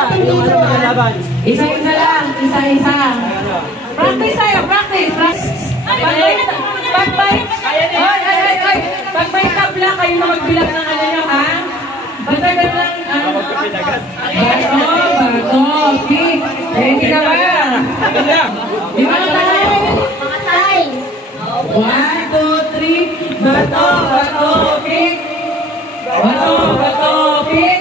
Isa-isa lang. Isa-isa. Practice tayo. Practice. Pagbay tabla kayo na magbilang ng ano nyo, ha? Batagal lang. Bato. Pick. Ready na ba? Di ba na tayo? Mga tay. 1, 2, 3. Bato. Pick. Bato. Pick.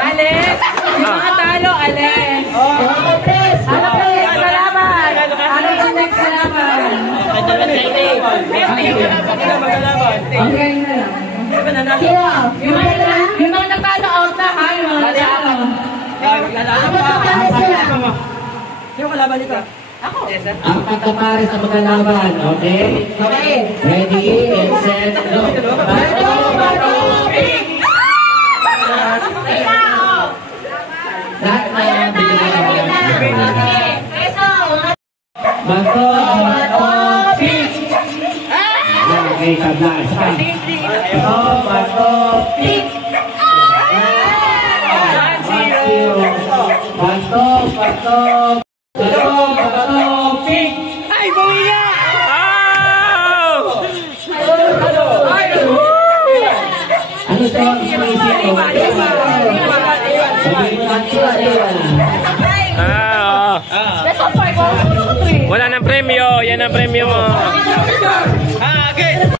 Alex. Yung mga talo, Alex. Okay na. Yung mga natalo out na, ha? Yung mga natalo. Yung kalaban nito? Ako. Ang pagkapare sa magkalaban, okay? Ready, and set, go. Bato, pick! Lahat na Bato, pick! Okay, sabla. Bato, pick! 1-0. Bato, pick! Ay, buwi nga! Ano sa isip ko? Wala ng premyo. Yan ang premyo mo. Okay.